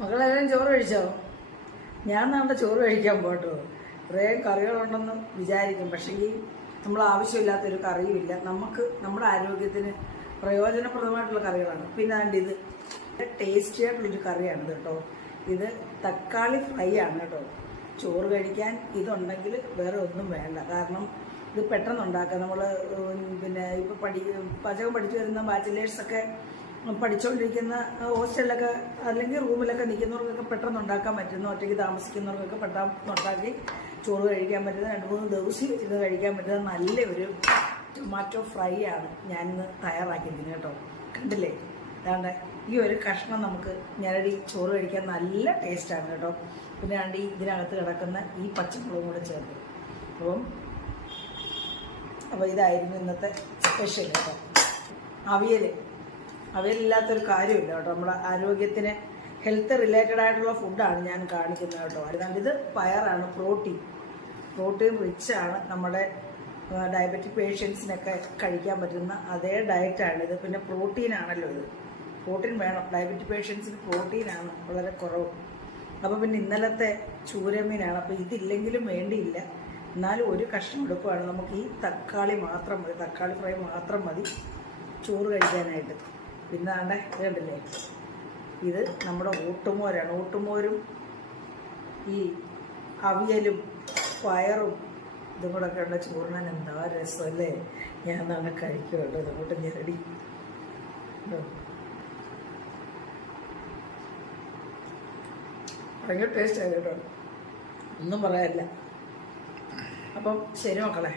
മക്കളെല്ലാം ചോറ് കഴിച്ചോ? ഞാൻ നാളെ ചോറ് കഴിക്കാൻ പോട്ടോ. ഇത്രയും കറികളുണ്ടെന്ന് വിചാരിക്കും, പക്ഷേ നമ്മൾ ആവശ്യമില്ലാത്തൊരു കറിയുമില്ല. നമുക്ക് നമ്മുടെ ആരോഗ്യത്തിന് പ്രയോജനപ്രദമായിട്ടുള്ള കറികളാണ്. പിന്നെ ഇത് ടേസ്റ്റി ആയിട്ടുള്ളൊരു കറിയാണ് കേട്ടോ. ഇത് തക്കാളി ഫ്രൈ ആണ് കേട്ടോ. ചോറ് കഴിക്കാൻ ഇതുണ്ടെങ്കിൽ വേറെ ഒന്നും വേണ്ട. കാരണം ഇത് പെട്ടെന്ന് ഉണ്ടാക്കാം. നമ്മൾ പിന്നെ ഇപ്പോൾ പാചകം പഠിച്ചു വരുന്ന ബാച്ചിലേഴ്സൊക്കെ പഠിച്ചുകൊണ്ടിരിക്കുന്ന ഹോസ്റ്റലിലൊക്കെ അല്ലെങ്കിൽ റൂമിലൊക്കെ നിൽക്കുന്നവർക്കൊക്കെ പെട്ടെന്ന് ഉണ്ടാക്കാൻ പറ്റുന്ന, ഒറ്റയ്ക്ക് താമസിക്കുന്നവർക്കൊക്കെ പെട്ടെന്ന് ഉണ്ടാക്കി ചോറ് കഴിക്കാൻ പറ്റുന്ന, 2-3 ദിവസം വെച്ചിട്ട് കഴിക്കാൻ പറ്റുന്ന നല്ല ഒരു ടൊമാറ്റോ ഫ്രൈ ആണ് ഞാനിന്ന് തയ്യാറാക്കിയിരിക്കുന്നത് കേട്ടോ. കണ്ടില്ലേ? അതാണ്ട് ഈ ഒരു കഷ്ണം നമുക്ക് ഞരടി ചോറ് കഴിക്കാൻ നല്ല ടേസ്റ്റാണ് കേട്ടോ. പിന്നെ ആണ്ട് ഇതിനകത്ത് കിടക്കുന്ന ഈ പച്ചമുളകും കൂടെ ചേർത്ത്. അപ്പോൾ ഇതായിരുന്നു ഇന്നത്തെ സ്പെഷ്യൽ കേട്ടോ. അവിയലില്ലാത്തൊരു കാര്യമില്ല കേട്ടോ. നമ്മുടെ ആരോഗ്യത്തിന് ഹെൽത്ത് റിലേറ്റഡ് ആയിട്ടുള്ള ഫുഡാണ് ഞാൻ കാണിക്കുന്നത് കേട്ടോ. അതുകൊണ്ട് ഇത് പയറാണ്, പ്രോട്ടീൻ റിച്ചാണ്. നമ്മുടെ ഡയബറ്റിക് പേഷ്യൻസിനൊക്കെ കഴിക്കാൻ പറ്റുന്ന അതേ ഡയറ്റാണിത്. പിന്നെ പ്രോട്ടീനാണല്ലോ ഇത്. പ്രോട്ടീൻ വേണം. ഡയബറ്റിക് പേഷ്യൻസിന് പ്രോട്ടീനാണ് വളരെ കുറവ്. അപ്പോൾ പിന്നെ ഇന്നലത്തെ ചൂരമീനാണ്. അപ്പോൾ ഇതില്ലെങ്കിലും വേണ്ടിയില്ല, എന്നാലും ഒരു കഷ്ണം എടുക്കുകയാണ്. നമുക്ക് ഈ തക്കാളി മാത്രം മതി, തക്കാളി ഫ്രൈ മാത്രം മതി ചോറ് കഴിക്കാനായിട്ട്. പിന്നെ ആണ്ടെ ഇത് കണ്ടില്ലേ, ഇത് നമ്മുടെ ഊട്ടുമോരാണ്. ഊട്ടുമോരും ഈ അവിയലും പയറും ഇതും കൂടെ ഒക്കെ ഉള്ള ചോറിനാൻ എന്താ രസമല്ലേ. ഞാൻ തന്നെ കഴിക്കുമല്ലോ. ഇതുകൊണ്ട് ഞെരടി ഭയങ്കര ടേസ്റ്റ് ആയി കേട്ടോ, ഒന്നും പറയാനില്ല. അപ്പം ശരി മക്കളെ.